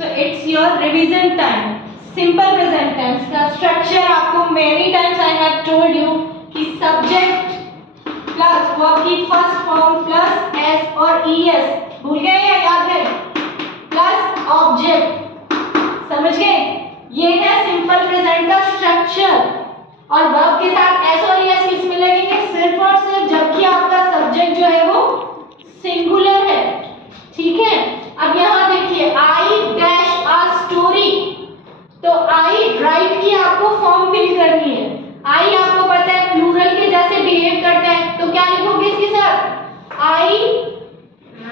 So it's your revision time. Simple present tense का structure आपको many times I have told you कि subject plus verb की first form plus S और ES, भूल गए या याद है, प्लस ऑब्जेक्ट, समझ गए? ये है सिंपल प्रेजेंट का स्ट्रक्चर। और वर्ब के साथ एस और ईएस किस में लगेंगे? सिर्फ और सिर्फ जबकि आपका सब्जेक्ट जो है वो सिंगुलर है, ठीक है? अब यहाँ देखिए आई डैश अ स्टोरी, तो आई राइट की आपको फॉर्म फिल करनी है। आई आपको पता है प्लूरल के जैसे बिहेव करता है, तो क्या लिखोगे इसके साथ? I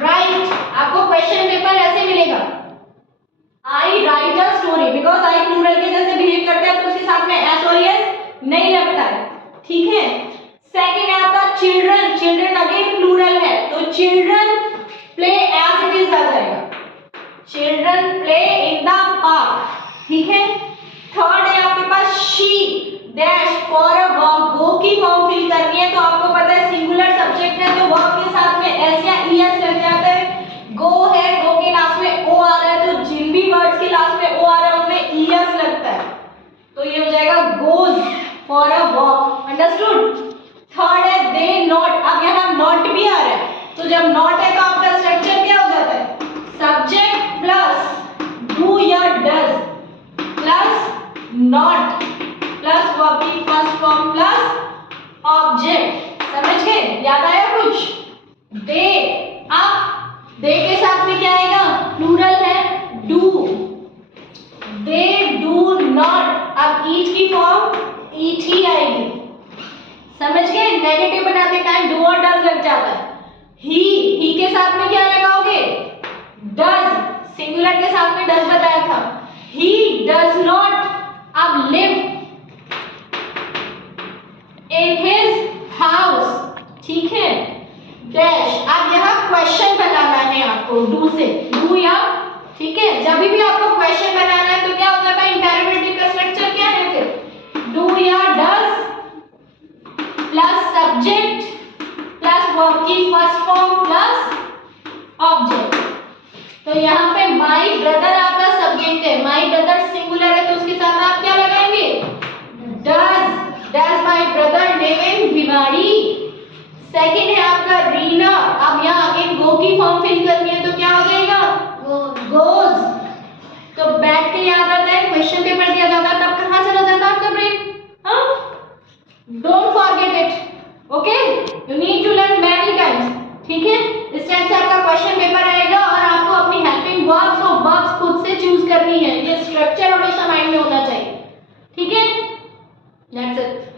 write. आपको क्वेश्चन पेपर ऐसे मिलेगा, I write a story, because I plural के जैसे बिहेव करता है तो उसके साथ में एस और एस नहीं लगता है, ठीक है? सेकंड है आपका चिल्ड्रन, चिल्ड्रन अगेन प्लूरल है तो children play as it is आ जाएगा, children play in the park, ठीक है? थर्ड है आपके पास she dash for a verb, go की फॉर्म फिल करनी है तो आपको पता है सिंगुलर सब्जेक्ट है तो वर्ब के साथ में एस या ईएस लग जाता है। गो है, गो के लास्ट में ओ आ रहा है तो जिन भी वर्ड्स के लास्ट में ओ आ रहा है उनमें ईएस लगता है, तो ये हो जाएगा goes for a walk, understood? Third है दे नॉट, अब यहाँ नॉट भी आ रहा है तो जब नॉट है तो आपका स्ट्रक्चर क्या हो जाता है? सब्जेक्ट प्लस डू या does plus not plus verb की फर्स्ट फॉर्म प्लस ऑब्जेक्ट, समझ गए? याद आया कुछ? दे, अब दे के साथ में क्या आएगा? प्लूरल है डू, दे डू नॉट, अब ईट की फॉर्म ईट ही आएगी, समझ गए? नेगेटिव बनाते टाइम डू और डज लग जाता है। ही के साथ में क्या लगाओगे? डज, सिंगुलर के साथ में डज बताया था, ही डज नॉट अब लिव इन हिज हाउस, ठीक है? डैश, अब यहाँ क्वेश्चन बनाना है आपको डू से, डू या, ठीक है? जब भी आपको क्वेश्चन बनाना है तो क्या हो जाता है? इंटरोगेटिव का स्ट्रक्चर क्या है फिर? डू या does plus subject plus verb की फर्स्ट फॉर्म प्लस ऑब्जेक्ट। तो यहाँ पे माई ब्रदर आपका सब्जेक्ट है, माई ब्रदर सिंगुलर है तो उसके साथ आप क्या लगाएंगे? Does, does my brother live in Bhiwadi. Second है आपका रीना, अब यहाँ अगेन गो की फॉर्म फिल करनी है तो क्या हो जाएगा? गोज। तो बैठ के याद आता है, क्वेश्चन पेपर दिया जाता है तब कहाँ चला जाता है आपका ब्रेन? हाँ, don't forget it, okay? You need to learn many times, ठीक है? इस टाइम से आपका क्वेश्चन पेपर आएगा और आपको अपनी हेल्पिंग वर्ब्स और वर्ब्स खुद से चूज करनी है, ये स्ट्रक्चर हमेशा माइंड में होना चाहिए, ठीक है? That's it.